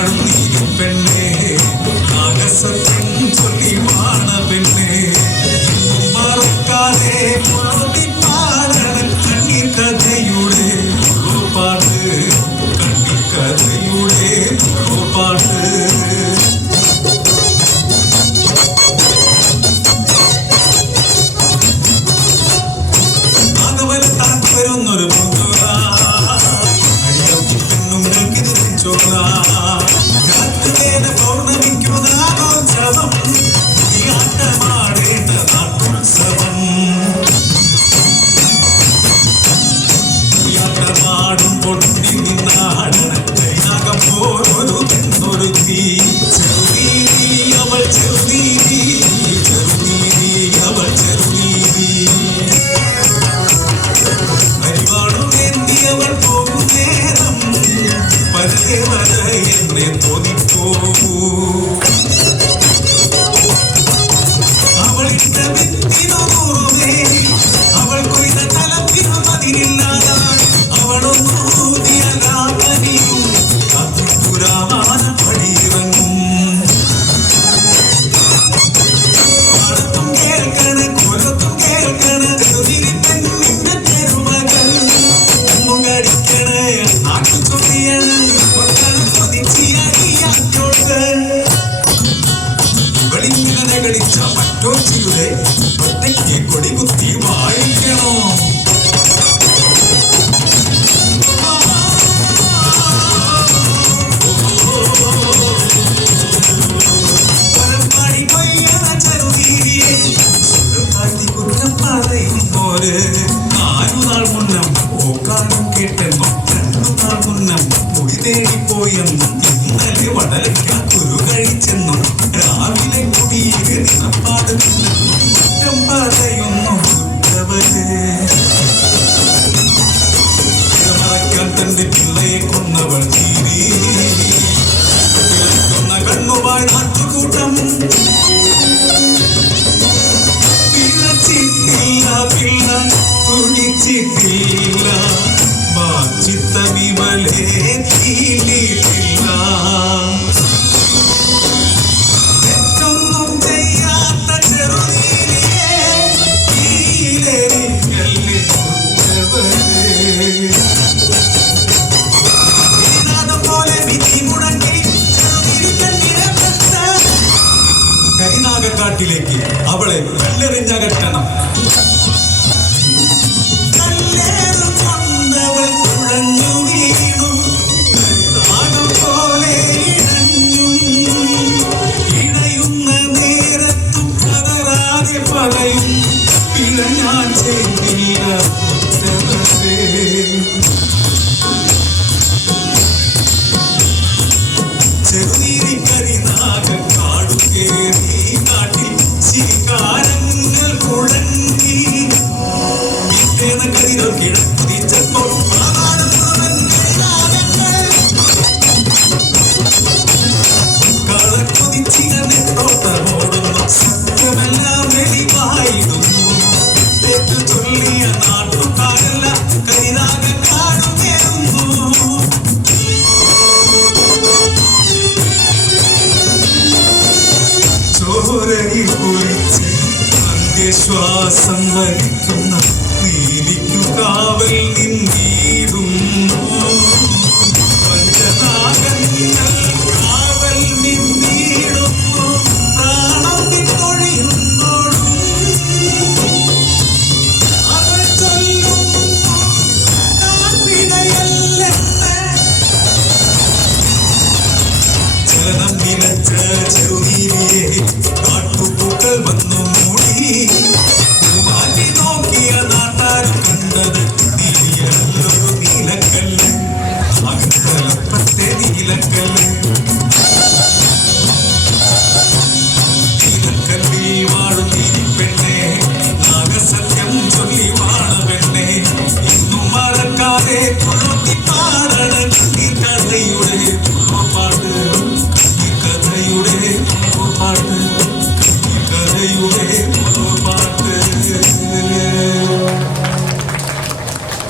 வாழும் நீயும் பெண்ணே ஆகசத்தின் சொல்லி வாழ பெண்ணே மறக்காதே കാണിച്ചോതാ കാർത്തികേന പൗർണമിക്കുതാകോത്സവം ഈ ആട്ടമാടേണ്ട നാട്ടോത്സവം ഈ ആട്ടമാടും പൊട്ടി നിന്നാണ് നാഗം പോലൊരു തെന്നൊരുത്തി ചെറുതീ അവൾ ചെറുതീ എന്നെ മോദിപ്പോകൂ അവളിട്ട വിത്തിനോമേ അവൾ കൊയ്ത തലത്തിനോ അതിനില്ലാതാണ് അവളൊന്നൂതിയ രാഗനിയും അതുപുരാമാന പടിയിറങ്ങും പാടത്തും കേൾക്കണ കൊലത്തും കേൾക്കണ എതിരിപ്പെണ്ണിന്റെ തെരുമകൾ മുങ്ങടിക്കണ ആക്കി ചൊല്ലിയാണ്. টোল চিরুরে প্রত্যেককে কড়ি বুদ্ধি ভাই ചിത്തില്ല ചിത്ത വിമലേ തീലില്ല കാട്ടിലേക്ക് അവളെ കല്ലെറിഞ്ഞകറ്റണം Por aí, por aí. നിന്റെ ശ്വാസം വഹിക്കുന്ന നീലിക്കു കാവൽ Oh, പഞ്ചനാഗങ്ങൾ കാവൽ ചൊല്ലും தெரியலக்கல்ல